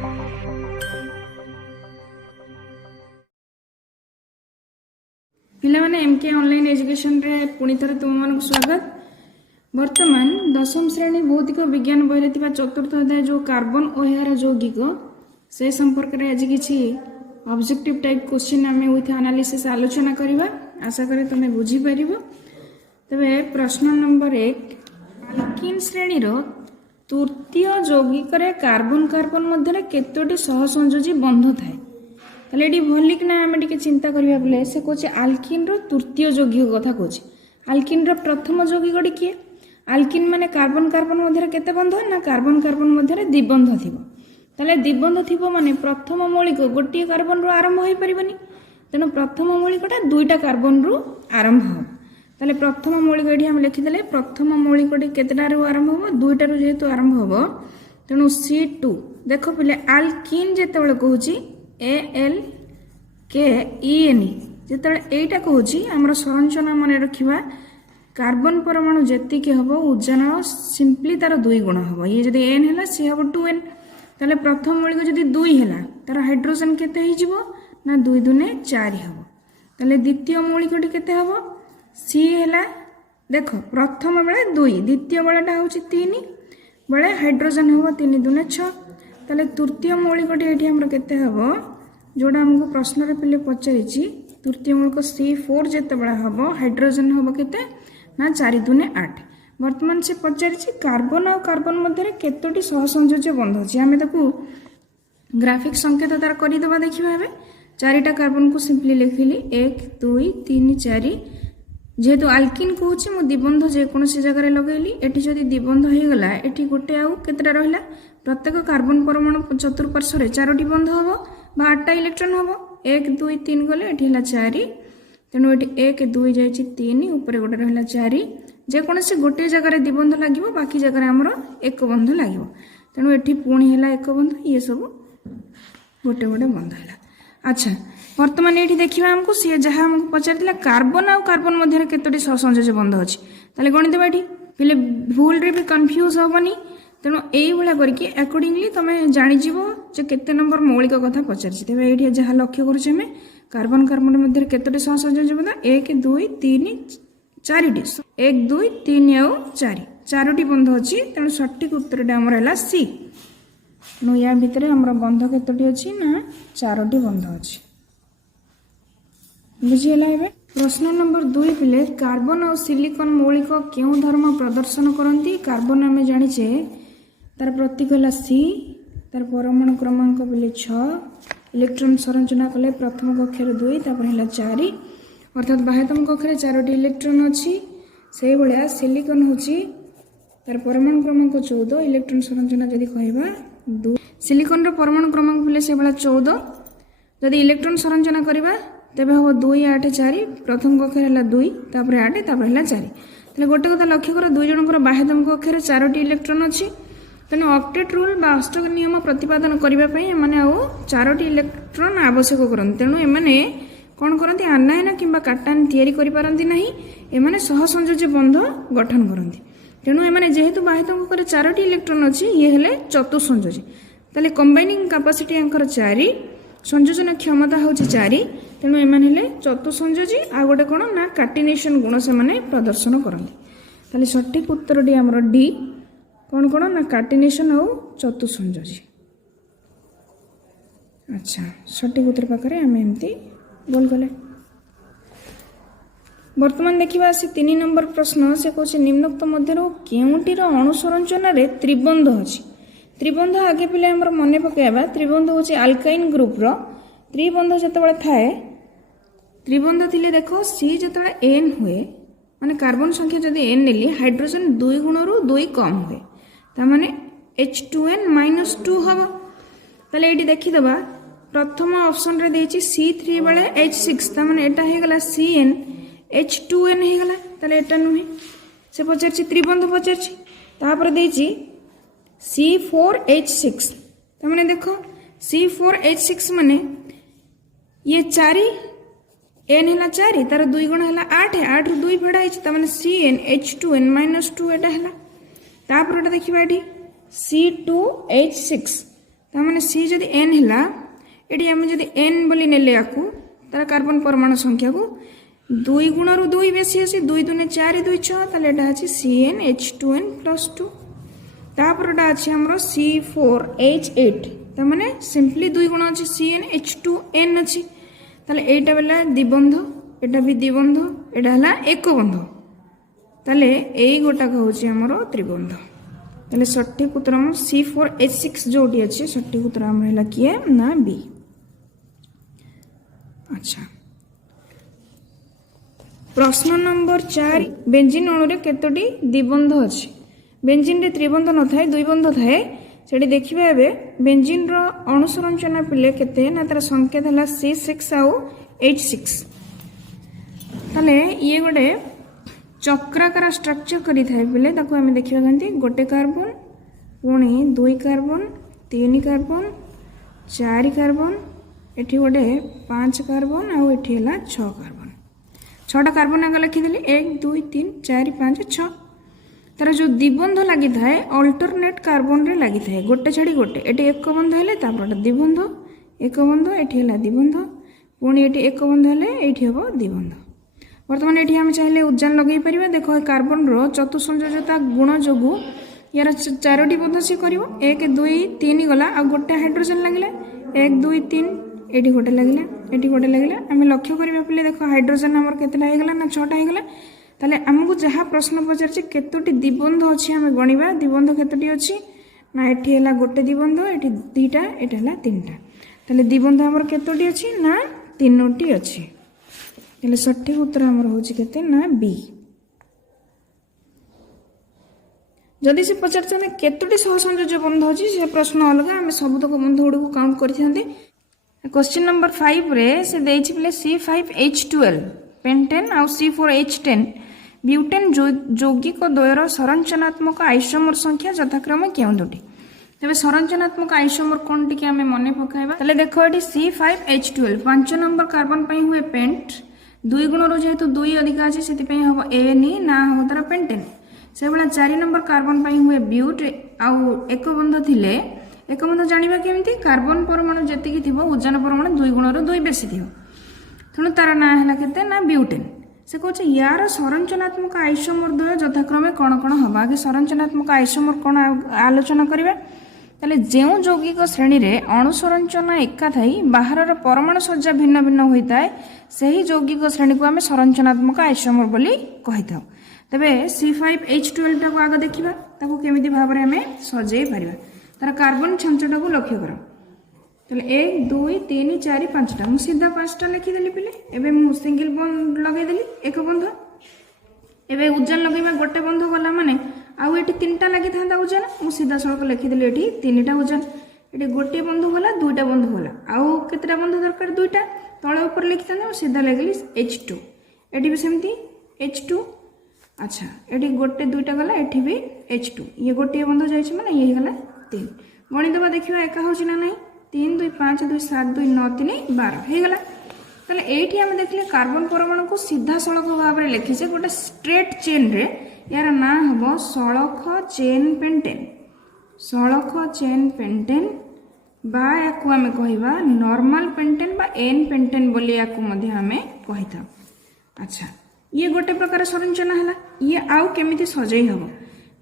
पिला माने MK online education रे पुणी थरे तुम मन स्वागत। वर्तमान दशम श्रेणी भौतिक विज्ञान बही चतुर्थ अध्याय जो कार्बन और यार यौगिक से संपर्क में आज किसी ऑब्जेक्टिव टाइप क्वेश्चन आम विथ एनालिसिस आलोचना करवा। आशा करें तुम्हें बुझीपर। तेरे प्रश्न नंबर 1 आल्किन श्रेणी तृतीय यौगिक कार्बन कार्बन मध्य केतोटी सहसंयोजी बंध थाए। ताले ये भलिक ना आम टे चिंता करवा बोले से कहे आल्किन तृतीय यौगिक कथा कहे। आल्किन प्रथम यौगिक किए? आल्किन माने कार्बन कार्बन मध्य केते बंध ना कार्बन कार्बन मध्य द्विबंध थी। ताले द्विबंध थी माने प्रथम मौलिक गोटे कार्बन रु आरंभ हो पारबनी। तेणु प्रथम मौलिकटा दुईटा कार्बन रु आरंभ हो। ताले प्रथम मौलिक ये आम लिखिदे प्रथम मौलिकटी केतेटारू आरंभ हो? दुईटारू जेहेतु आरंभ हो तेणु C2 देख पिले आल्किन जेतेबेले कहूची ALKEN जिते यहीटा कहूँ आमर संरचना मन रखा कार्बन परमाणु जी हम ओजन सिंपली तार 2 गुण हम। ये जब N है सी हम 2N। ताले प्रथम मौलिक जब 2 है तार हाइड्रोजन केते ना 2 दूने 4 हम। ताले द्वितीय मौलिकटी केते हम? C है देख प्रथम बेले 2 द्वितीय बेलाटा हूँ 3 बेले हाइड्रोजन हम 3 दूने 6। ताले तृतीय मौलिकटी ये आमर केते हम जोड़ा आमको प्रश्न पे पचारि तृतीय मौलिक C4 जिते बड़ा हम हाइड्रोजन हम केते ना 4 दूने 8। वर्तमान से पचारि कार्बन और कार्बन मध्य केतोटी सहसंयोज्य बंध अच्छी आम ग्राफिक संकेत तार करदे देखा। 4टा कार्बन को सिंपली लिखिली 1 2 3 4। जेहेतु आल्किन कहूँ मुझे द्विबंध जेकोसी जगह लगेली एटी जदि द्विबंध हो गला एटी गोटे आउ केतेटा रहिला प्रत्येक कार्बन परमाणु चतुर्पार्श्व 4टी बंध हम बा 8टा इलेक्ट्रॉन हम 1 2 3 गले एटी हला 4। तेणु ये 1 2 जाइए 3 ऊपर गोटे रहा 4 जेकोसी गोटे जगह द्विबंध लगे बाकी जगह आमर एक बंध लगे। तेणु ये पुणी है एक बंध ये सब गोटे गोटे बंध है। अच्छा वर्तमान ये देखा आमको सी जहाँ आमको पचार कार्बन आउ कार्बन मध्य केतोटी सहसंयोज्य बंध अच्छी ताले गणिदेवा ये पे भूल रे भी कन्फ्यूज हेनी। तेणु यही करके अकॉर्डिंगली तुम जानीज केते नंबर मौलिक कथा पचार। तेज ये जहाँ लक्ष्य करें कार्बन कार्बन मध्य केतोटी सहसंयोज्य बंध 1 2 3 4टी 1 2 3 आउ 4टी बंध अच्छी। तेणु सठिक उत्तर आमर है सी। तेणु या भितर आमर बंध केतोटी अच्छी ना 4टी बंध अच्छी। बुझीगला एबे। प्रश्न नंबर 2 पिले कार्बन और सिलिकॉन मौलिक क्यों धर्म प्रदर्शन करती? कार्बन आम जाचे तार प्रतीक है C तार परमाणु क्रमांक पिले 6 इलेक्ट्रॉन संरचना कले प्रथम कक्षर 2 तापर है 4 अर्थात बाह्यतम कक्षर 4टी इलेक्ट्रॉन अच्छी। से भाया सिलिकॉन हूँ तार परमाणु क्रमांक 14 इलेक्ट्रॉन संरचना जदि कहवा 2 सिलिकॉन रो परमाणु क्रमांक पिले से भाया 14 जदि इलेक्ट्रॉन संरचना करवा तेबे हम 2 8 4 प्रथम कक्षर है 2 तापर 8 तापर है 4। तेल गोटे कथा लक्ष्य कर 2 जनकर बाह्यतम कक्षर 4टी इलेक्ट्रॉन अच्छी। तेणु ऑक्टेट रूल बा अष्टक नियम प्रतिपादन करने एमाने आउ 4टी इलेक्ट्रॉन आवश्यक करते। तेणु एमाने कौन करती आनायन किंबा काटान तैयारी करि पारंती नाही एमाने सहसंयोज्य बंध गठन करती। तेणु एमाने जेहेतु बाह्यतम कक्षर 4टी इलेक्ट्रॉन अच्छी ये हेले चतुसंयोजी ताले कंबाइनिंग कैपेसिटी आंकर 4 संयोजन क्षमता हूँ 4। तेणु एमाने हेले चतुसंयोजी आ गोटे कौन ना कार्टिनेशन गुण से माने प्रदर्शन करते। ताले सठिक उत्तरटी आमर डी कौन कौन ना कार्टिनेशन और चतुसंयोजी। अच्छा सठिक उत्तर पाखे आम एमती गोल गले। वर्तमान देखा 3 नंबर प्रश्न से कहे निम्नोक्त मध्य केउटीर अणुसंरचन त्रिबंध अच्छी। त्रिबंध आगे पे आम मन पकड़ा त्रिबंध हूँ आल्काइन ग्रुप्र त्रिबंध जो थाए त्रिबंध थी देख सी जो एन हुए माने कार्बन संख्या जब एन नेली हाइड्रोजन 2 गुणरू 2 कम हुए ताने H2n -2 हम। ताले ये देखीदबा प्रथम ऑप्शन रे देछि C3 बेले H6 ताने एटा हे गला CN H2n हे गला ताले एटा नुहे से पचारछि त्रिबंध पचारछि तापर देछि C4H6 ताने देखो C4H6 माने ये 4 N है 4 तार 2 गुण है 8 8 रु 2 फेड़ा है CN H2n -2 एटा है। तापर देखा ये C2H6 तार सी जदि एन है ये आम जब एन बोली नेले याकू तार कार्बन परमाणु संख्या को 2 गुणर 2 बेसी अच्छे 2 दूने 4 2 6 ताले अच्छे CnH2n+2 तापरटा अच्छे आमर C4H8 तार सिंपली 2 गुण अच्छे CnH2n अच्छी ताले एटा बेला द्विबंध एटा भी द्विबंध एटा है एक बंध ताले यही गोटाक हूँ आमर त्रिबंध ताले सठिक उत्तर आम C4H6 जोटी अच्छे सठिक उत्तर आम है किए ना बी। अच्छा प्रश्न नंबर 4 बेंजीन अणु केतोटी द्विबंध अच्छे बेंजीन रे त्रिबंध न थाए द्विबंध थाए से देखिए एवं बेंजीन अणु संरचना पिले केते ना तार संकेत है C6 आउ H6 ताले ये गोटे चक्राकार स्ट्रक्चर करी थाए पिले ताको आम देखिबा गंती गोटे कार्बन पुणी 2 कार्बन 3 कार्बन 4 कार्बन एठी गोटे 5 कार्बन आउ एठी हला 6 कार्बन 6टा कार्बन आगे लिखिदेली 1 2 3 4 5 6 तार जो द्विबंध लगी थाए अल्टरनेट कार्बन रे लगी थाए गोटे छाड़ी गोटे एटी एक बंध हेले तापर द्विबंध एक बंध एटी हला द्विबंध पुणी एटी एक बंध हेले एटी हबो द्विबंध। वर्तमान एटी हम चाहिले उज्जान लगै परिबा देखो कार्बन रो चतुसंयोजकता गुण जोगु यार 4टी बंध से करिवो 1 2 3 गला आ गोटे हाइड्रोजन लागिला 1 2 3 एटी गोटे लागिला एटी गोटे लागिला आम लक्ष्य करबा पले देखो हाइड्रोजन हमर केतेला हेगला ना 6टा हेगला ताले हमको जहाँ प्रश्न पचार केतोटी द्विबंध अच्छी आम गणिबा द्विबंध केतोटी अच्छी ना एठी हला गोटे द्विबंध एठी 2टा एठी हला 3टा ताले द्विबंध हमर केतोटी अच्छी ना 3टी अच्छी ताले सठिक उत्तर हमर होची केते ना बी। जदि से पचार केतोटी सहसंयोज्य बंध अच्छी से प्रश्न अलग आम सबुतक बंध गुड़ को काउंट करते। क्वेश्चन नंबर 5 रे से देछि पले C5H12 पेंटेन आउ C4H10 ब्यूटेन यौगिक द्वयर संरचनात्मक आइसोमर संख्या यथाक्रम क्यों दुटी तेज संरचनात्मक आइसोमर कौन टी आम मन पकाइबा ताले देखो ये C5H12 5 नंबर कार्बन पर हुए पेंट 2 गुण जेहेतु 2 अधिक अच्छे से हम एनी ना हम तार पेंटेन से भाया 4 नंबर कार्बन पर हुए ब्यूट आउ एक बंध थिले एक बंध जाना केमी कार्बन परमाणु जी थी उज्जान परमाणु 2 गुण 2 बेसी थी तेणु तार ना है केते ना ब्यूटेन से कहे यार संरचनात्मक आइसोमर द्वय यथाक्रमे कौन कौन हम आगे संरचनात्मक आइसोमर कौन आलोचना करवा ताले जो यौगिक श्रेणी रे अणु संरचना एका थी बाहर परमाणु सज्जा भिन्न भिन्न होता है से ही यौगिक श्रेणी को आम संरचनात्मक आइसोमर बोली कही था। तेबे C5H12 टाक आगे देखा केमी भाव में आम सजै पार तार कार्बन छांचटा को लक्ष्य कर ताले 1 2 3 4 5टा मु सीधा 5टा लिखिदेली पिले एबे मु सिंगल बंध लगेदेली एक बंध एबे उज्जान लगेबा गोटे बंध गला माने आउ एटी 3टा लागि थांदा उज्जान मु सीधा सड़क लिखिदेली एटी 3टा उज्जान एटी गोटे बंध गला 2टा बंध गला आउ केतेटा बंध दरकार 2टा तळे ऊपर लिखि थांदा मु सीधा लगेली H2 एटी भी सेमती H2 अच्छा एटी गोटे 2टा गला एटी भी H2 ये गोटे बंध जाइछ माने ये गला 3 गणित बा देखिबा एका होछि ना नाही 3 2 5 2 7 2 9 3 12 हो गला ताले एठी हम देखले कार्बन परमाणु को सीधा सड़क भाव में लिखिसे गोटे स्ट्रेट चेन रे यार ना हम सड़क चेन पेंटेन बा याकू आम कहवा नॉर्मल पेंटेन बा एन पेंटेन बोली याकू मध्य आम कही था। अच्छा ये गोटे प्रकार संरचना है ये आउ केमिति सजई हम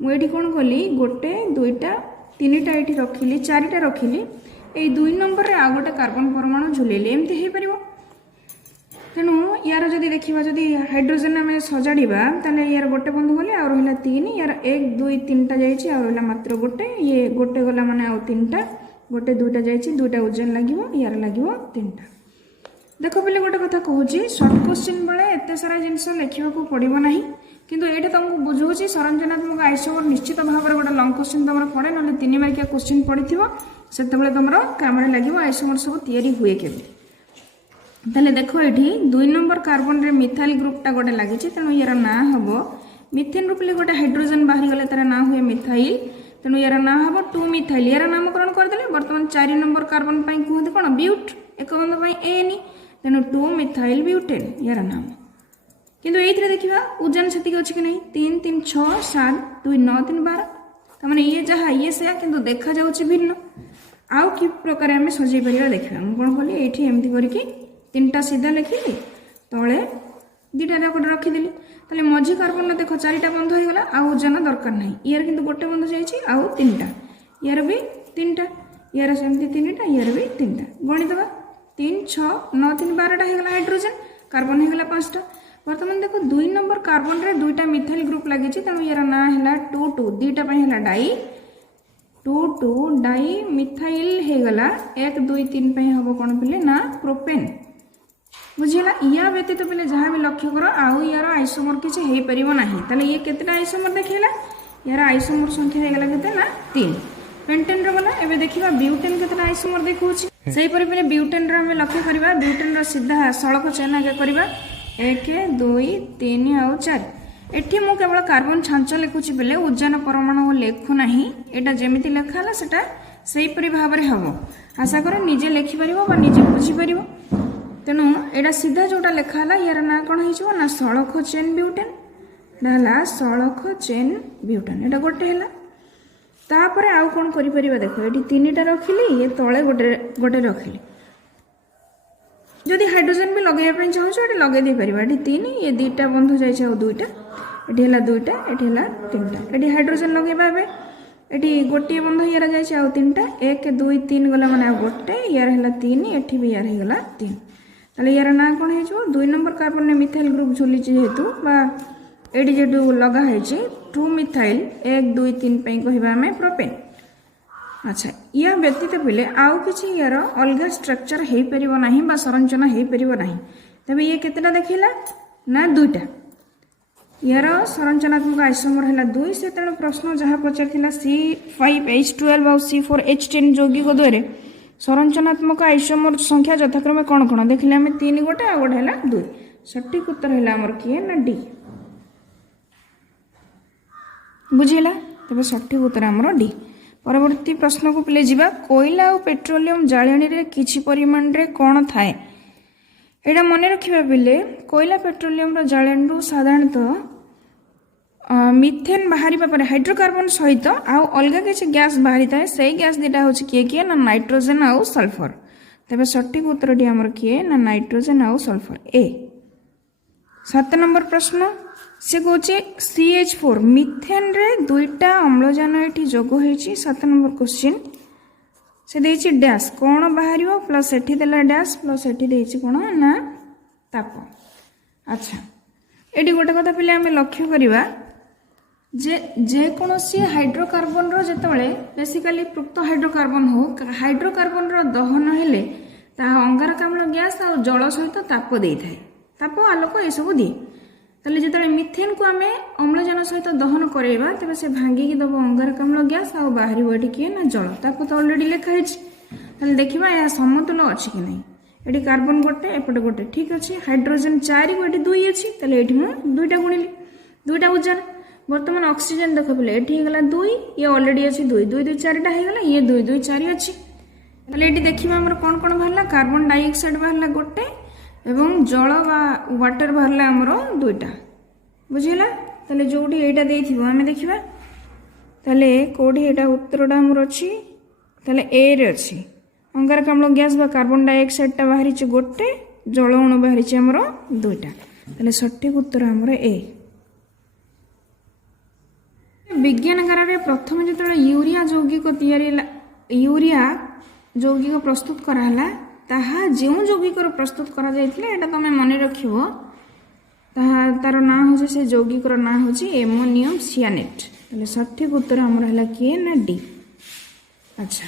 मुझे कौन कली गोटे 2टा 3टा ये रखिली 4टा रखिली ये 2 नंबर रे आउ गोटे कार्बन परमाणु झुलेले एमती हो पार तेणु यार जदि देखा जदि हाइड्रोजन आम सजाड़ा ताले यार गोटे बंध गले आ रहा 3 यार 1 2 3टा जाइए आ रहा मात्र गोटे ये गोटे गला माने आउ 3टा गोटे 2टा जाइए 2टा ओजन लगे यार लगे 3टा। देख पे गोटे कथा कहूँ सर्ट क्वेश्चन बेले एत सारा जिनस लिखा पड़ो ना किंतु ये तुमको बुझाऊँ संरचनात्मक आइसोमर निश्चित भाव में गोटे लंग क्वेश्चन तुम पड़े ना 3 मार्किया क्वेश्चन पड़ी से तुम काम लगे आइसोमर सब तैयारी हुए केमी ताले देखो ये 2 नंबर कार्बन रे मिथाइल ग्रुपटा गोटे लगी तेणु यार ना हम मिथेन रूपले गोटे हाइड्रोजन बाहरी गले तार ना हुए मिथाइल तेणु यार ना हम 2 मिथाइल यार नामकरण करदे बर्तमान 4 नंबर कार्बन कहते कौन ब्यूट एक बंध एन तेणु 2 मिथाइल ब्यूटेन यार नाम किंतु ये देखा उजान से अच्छी कि नहीं 3 3 6 7 2 9 3 12 तमाने ये जहाँ ये से किंतु देखा जाऊँ भिन्न आउ कि प्रकार आम सजै पार देखा मुझे कौन कली ये एमती करके 3टा सीधा लिखिली तले 2टा जाक रखीदेली ताले मझी कार्बन देख 4टा बंध हो गला आ ओजन दरकार ना यार किंतु गोटे बंध जाइए आउ 3टा यार भी 3टा यार सेमती 3टा यार भी 3टा गणिदबा 3 6 9 3 12टा होगा हाइड्रोजेन कार्बन होगा 5टा बर्तमान देख 2 नंबर कार्बन रे 2टा मिथाइल ग्रुप लगी तेणु यार ना है 2 2 2टा है डाई 2 2 डाई मिथाइल होगला 1 2 3 हम कौन पे ना प्रोपेन बुझीला या व्यतीत पे जहाँ भी लक्ष्य कर आउ यार आइसोमर किसी हो पार ना ताले ये केतेटा आइसोमर देखला यार आइसोमर संख्या होगा केते ना 3 पेंटेन रो गला एबे देखिबा ब्यूटेन केतेटा आइसोमर देखौछि सेही परि पे ब्यूटेन रो हम लक्ष्य करबा ब्यूटेन रो सीधा सड़क चेन आगे करबा 1 2 3 और 4 एठी मु केवल कार्बन छांच लिखुछि बेले उज्जैन परमाणु लेखु नाही एटा जेमिति लेखा हला सेटा सेही परि भाबरे हबो आशा कर निजे लिखि परिबो बा निजे बुझी परिबो तेणु एटा सीधा जोटा लेखा हला यार ना कोन हिजो ना सड़क चेन ब्यूटेन डाला सड़क चेन ब्यूटेन एटा गोटे हला तापरे आउ कौन करि परिबा देखो एटी 3टा रखिली ये तळे गोटे गोटे रखिली जदि हाइड्रोजन भी लगे पे चाहू एटी लगे दे परिबा एटी 3 ये 2टा बंध जाय छै 2टा एटी हला 2टा एटी हला 3टा एटी हाइड्रोजन लगेबा बे एटी गोटे बंध यार जाय छै 3टा 1 2 3 गला माने गोटे यार हला 3 एटी भी यार हे गला 3 ताले यार ना कोन हे जो 2 नंबर कार्बन ने मिथाइल ग्रुप झुली छै हेतु बा एडी जेडू लगा है 2 मिथाइल 1 2 3 पे कहबा हमें प्रोपेन अच्छा या व्यतीत पिले आउ किछि यार अलग स्ट्रक्चर हे परिबो नाही बा संरचना हे परिबो नाही तबे ये केतेटा देखिला ना 2टा यार संरचनात्मक आइसोमर हला 2 से तेणु प्रश्न जहाँ पचारथिला C5H12 और C4H10 यौगिक द्वारा संरचनात्मक आइसोमर संख्या यथाक्रमे कौन कौन देखिले हमें 3 गोटे आ गोटे हला 2 सटीक उत्तर हला हमर किए ना डी बुझेला तबे सठिक उत्तर हमर डी परवर्ती प्रश्न को पिले जीवा कोयला और पेट्रोलियम जाळेनी रे किछि परिमाण रे कोन थाए एडा मने रखिबा बिले कोयला पेट्रोलियम रो जाळेन रो साधारणतः मिथेन बाहरी पारे हाइड्रोकार्बन सहित आउ अलग किछि गैस बाहरी थाए सेही गैस दिटा होछि किए ना नाइट्रोजन आउ सल्फर तबे सठिक उत्तर डी हमर किए ना नाइट्रोजन आउ सल्फर ए 7 नंबर प्रश्न से कौचे CH4 मिथेन रे 2टा अम्लजान ये जोग हो 7 नंबर क्वेश्चन से देछि डैश कौन बाहर प्लस एठी देला डैश प्लस एठी देछि कौन ना ताप अच्छा एटी गोटे कथा पिले आम लक्ष्य करवा जे कोनोसी हाइड्रोकार्बन रो जेतबेले बेसिकली पृक्त हाइड्रोकार्बन हो हाइड्रोकार्बन रो दहन हेले ता अंगारकाम्ल गैस आ जल सहित ताप देई थाए ताप आलोक ए सब दिए ताले जेतबेले मिथेन को आमे अम्लजान सहित दहन करैबा तबे से भांगी की दबो अंगारकाम्ल गैस आ बाहरी एटी किए ना जल ताप तो ऑलरेडी लिखा है ताले देखिबा या समतुल अछि कि नहीं एटी कार्बन गोटे एपटे गोटे ठीक अछि हाइड्रोजन 4 को एटी 2 अछि ताले एटी मु 2टा गुणिली 2टा उज्जन वर्तमान ऑक्सीजन देख बोले एटी हेगला 2 ये ऑलरेडी अछि 2 2 2 4टा हेगला ये 2 2 4 अछि ताले एटी देखिबा हमर कोन कोन भरला कार्बन डाइऑक्साइड भरला गोटे एवं जल बा वाटर भरला हमर 2टा बुझिला ताले जोडी एटा देथिबो हमें देखिबा ताले कोडी एटा उत्तरडा हमर अछि ताले ए रे अछि अंगारकाम्ल गैस बा कार्बन डाइऑक्साइड टा बाहरी छ गोटे जल अणु बाहरी छ हमर 2टा ताले सठिक उत्तर हमर ए विज्ञानगार रे प्रथम जेतले यूरिया यौगिक तयारी यूरिया यौगिक प्रस्तुत कराला ताहा जो यौगिक प्रस्तुत करा जायतिला एटा तमे मने रखिबो ताहा तार ना हो से यौगिक ना हो एमोनियम सियानेट ताले सठिक उत्तर हमर हला किए ना डी अच्छा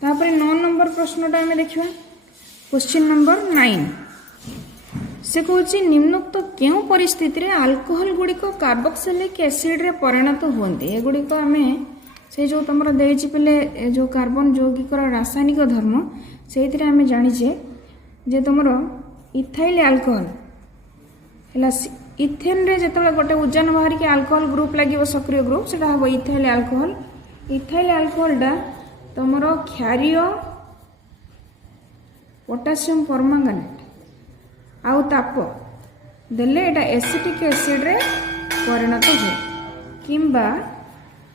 तापर 9 नंबर प्रश्नटा हमें देखिबा क्वेश्चन नंबर 9 से कहछि निम्नोक्त केउ परिस्थिति रे अल्कोहल गुडी को कार्बोक्सिलिक एसिड रे परिणत होंदे ए गुडी को हमें से जो तमरा देछि पले जो कार्बन यौगिक रासायनिक धर्म सेहितरे हमें जानि जे तमरो इथाइल अल्कोहल हला इथेन रे जेतले गोटे उज्जन बाहरी के अल्कोहल ग्रुप लागिवो सक्रिय ग्रुप सेटा हबो इथाइल अल्कोहल डा तमरो क्षारीय पोटासियम परमांगनेट आउ ताप देले एटा एसिटिक एसिड रे परिणत हो किंबा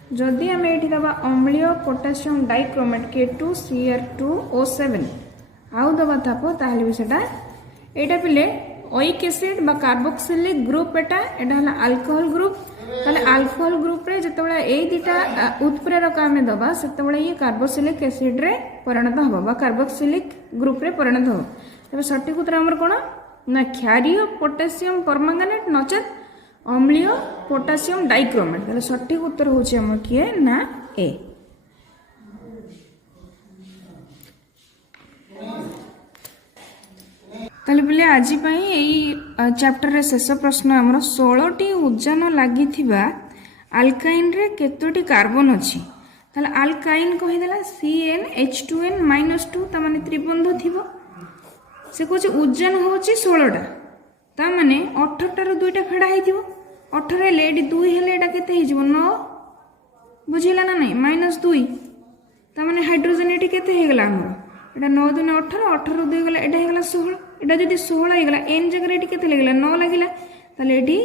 जदि आम ये दबा अम्लीय पोटासियम डाइक्रोमेट K2Cr2O7 आउ दबा ताप ताहले भी सेटा एटा पिले ओइक एसिड बा कार्बोक्सिलिक ग्रुप एटा हला अल्कोहल ग्रुप ताले अल्कोहल ग्रुप रे जतबेला ए दिटा उत्प्रेरक आमे दबा सेतबेला ये कार्बोक्सिलिक एसिड रे परिणत हबो बा कार्बोक्सिलिक ग्रुप रे परिणत हबो तबे सटीक उत्तर हमर कोन ना क्षारीय पोटासियम परमांगनेट नचेत अम्लीय पोटासियम डाइक्रोमेट ताले सटीक उत्तर होछि हमर किए ना ए। ताले बोले आज पई एई चैप्टर रे शेष प्रश्न हमर 16 टी उद्जान लागि थिबा अल्काइन रे केतोटी कार्बन अछि ताले अल्काइन कहि देला CnH2n-2 त माने त्रिबंध थिबो से कहछि उद्जान होछि 16 टा ता माने 18 टा रो दुईटा फेडा हेतिबो 18 हेले एडी 2 हेले एटा केते हे जिवो 9 बुझिला ना नहीं -2 ता माने हाइड्रोजन एटी केते हे गेला हमर एटा 9 दुने 18 18 रो 2 गेला एटा हे गेला 16 एटा जदि 16 हे गेला n जगह एटी केते लागला 9 लागिला ताले एटी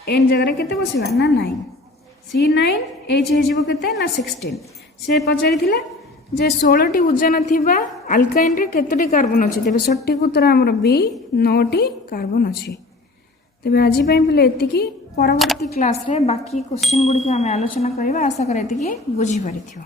n जगह केते बसिला ना 9 C9 H हे जिवो केते ना 16 से पचारि थिला जे 16 टी उद्जान थिबा अल्काइन रे केतोटी कार्बन अछि तबे सटीक उत्तर हमर बी 9 टी कार्बन अछि। तबे आज पई पिले एतिकी परवर्ती क्लास रे बाकी क्वेश्चन गुडी को हमें आलोचना करबा आशा करे एतिकी बुझी पारिथियो।